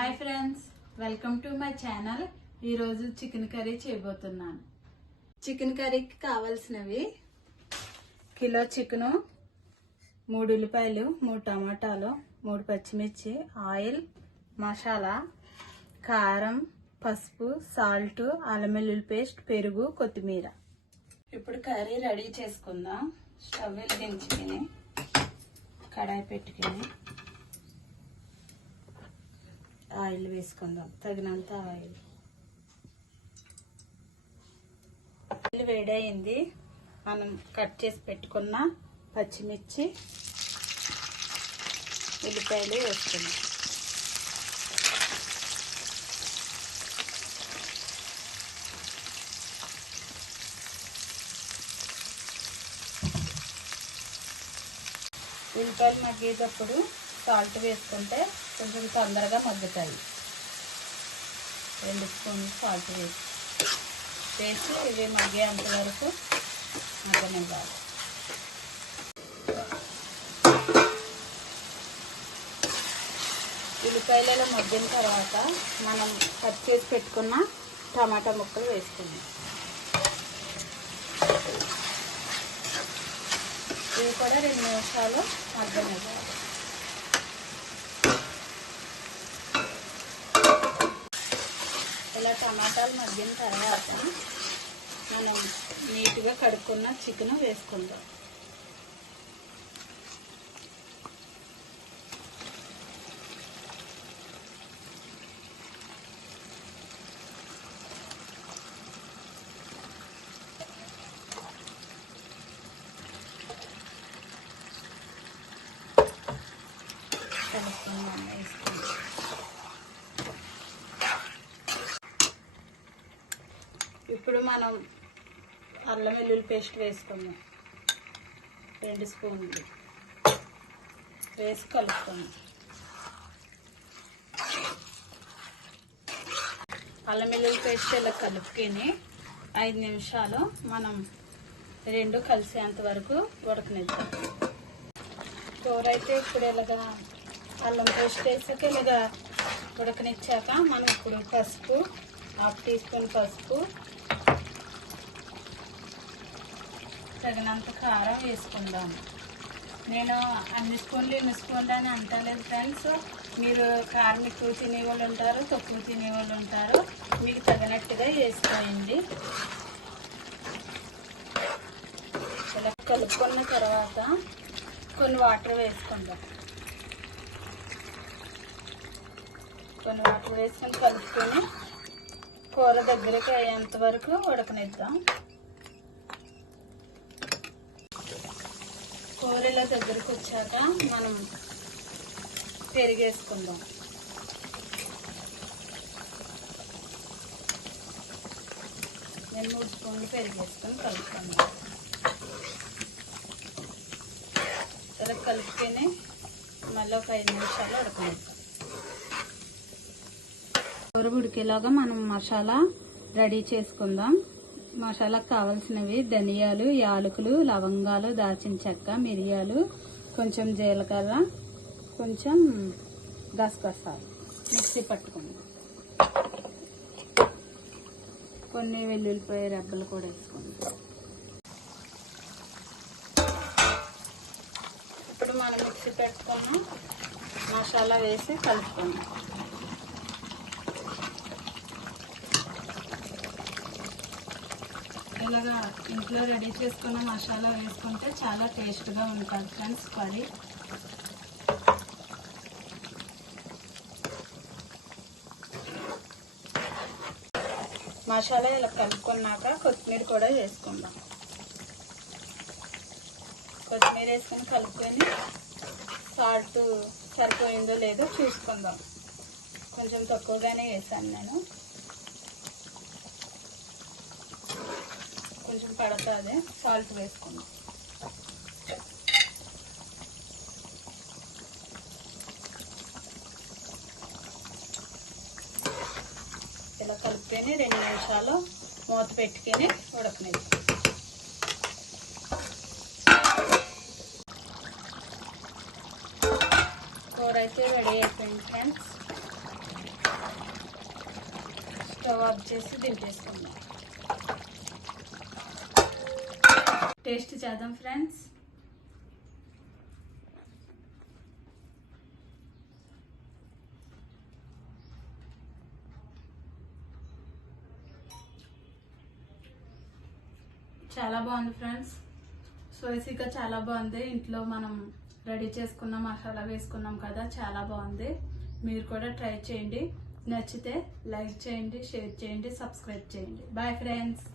Hi friends welcome to my channel ఈరోజు chicken curry చేయబోతున్నాను. Chicken కర్రీకి కావాల్సినవి కిలో చికెను మూడు ఉల్లిపాయలు మూడు టమాటాలు మూడు పచ్చిమిర్చి ఆయిల్ మసాలా కారం పసుపు సాల్ట్ అల్లం వెల్లుల్లి పేస్ట్ పెరుగు కొత్తిమీర. ఇప్పుడు కర్రీ రెడీ చేసుకుందాం. స్టవ్ వెలిగించుకుని కడాయి పెట్టుకుని. ఆయిల్ వేసుకుందాం తగినంత ఆయిల్. ఆయిల్ వేడయింది. మనం కట్ చేసి పెట్టుకున్న పచ్చిమిర్చి ఉల్లిపాయలు వేసుకుందాం. ఉల్లిపాయలు మగ్గేటప్పుడు సాల్ట్ వేసుకుంటే కొంచెం తొందరగా మగ్గుతాయి. రెండు స్పూన్స్ సాల్ట్ వేసి వేసి ఇవి మగ్గేంత వరకు మగ్గనివ్వాలి. ఉల్లిపాయలలో మగ్గిన తర్వాత మనం కట్ చేసి పెట్టుకున్న టమాటా ముక్కలు వేసుకుందాం. ఇవి కూడా రెండు నిమిషాలు మగ్గనివ్వాలి ఇలా టమాటాలు మగ్గిన తర్వాత మనం నీట్గా కడుక్కున్న చికెన్ వేసుకుందాం. కలుపుకుందాం వేసుకుందాం ఇప్పుడు మనం అల్లం వెల్లుల్లి పేస్ట్ వేసుకుందాం. రెండు స్పూన్లు. వేసి కలుపుకుందాం. అల్లం వెల్లుల్లి పేస్ట్ ఇలా కలుపుకొని ఐదు నిమిషాలు మనం రెండు కలిసేంత వరకు ఉడకనిద్దాం. కూర అయితే ఇప్పుడు ఇలాగా అల్లం పేస్ట్ వేసాక ఇలాగా ఉడకనిచ్చాక మనం ఇప్పుడు పసుపు హాఫ్ టీ స్పూన్ పసుపు తగినంత కారం వేసుకుందాం. నేను అన్ని స్పూన్లు ఎన్ని స్పూన్లు అని అంటలేదు ఫ్రెండ్స్ మీరు కారం ఎక్కువ తినే వాళ్ళు ఉంటారు తక్కువ తినే వాళ్ళు ఉంటారు. మీకు తగినట్టుగా వేసుకోండి. ఇలా కలుపుకున్న తర్వాత కొన్ని వాటర్ వేసుకుందాం. కొన్ని వాటర్ వేసుకొని కలుపుకొని కూర దగ్గరికి అయ్యేంత వరకు ఉడకనిద్దాం. కూరల ఇలా దగ్గరకు వచ్చాక మనం పెరిగేసుకుందాం. నేను మూడు స్పూన్లు పెరిగేసుకొని కలుపుకుందాం. ఇలా కలుపుకొని మళ్ళీ ఒక ఐదు నిమిషాలు ఉడకనిద్దాం కూర ఉడికేలాగా మనం మసాలా రెడీ చేసుకుందాం. మసాలాకు కావాల్సినవి ధనియాలు యాలకులు లవంగాలు దాల్చిన చెక్క మిరియాలు కొంచెం జీలకర్ర కొంచెం గసగసాలు మిక్సీ పట్టుకుందాం. కొన్ని వెల్లుల్లిపాయ రెబ్బలు కూడా వేసుకుందాం. ఇప్పుడు మనం మిక్సీ పెట్టుకున్నాం. మసాలా వేసి కలుపుకుందాం. ఇలాగా ఇంట్లో రెడీ చేసుకున్న మసాలా వేసుకుంటే చాలా టేస్ట్గా ఉంటుంది ఫ్రెండ్స్ కర్రీ. మసాలా ఇలా కలుపుకున్నాక కొత్తిమీర కూడా వేసుకుందాం. కొత్తిమీర వేసుకొని కలుపుకొని సాల్ట్ సరిపోయిందో లేదో చూసుకుందాం. కొంచెం తక్కువగానే వేసాను నేను. కొంచెం పడుతుంది సాల్ట్ వేసుకుందాం. ఇలా కలుపుకొని రెండు నిమిషాలు మూత పెట్టుకొని ఉడకనేది కూర అయితే రెడీ అయిపోయింది ఫ్రెండ్స్. స్టవ్ ఆఫ్ చేసి దింపేసుకుందాం. టేస్ట్ చేద్దాం ఫ్రెండ్స్. చాలా బాగుంది ఫ్రెండ్స్. స్పైసీగా చాలా బాగుంది. ఇంట్లో మనం రెడీ చేసుకున్న మసాలా వేసుకున్నాం కదా చాలా బాగుంది. మీరు కూడా ట్రై చేయండి. నచ్చితే లైక్ చేయండి షేర్ చేయండి సబ్స్క్రైబ్ చేయండి. Bye friends.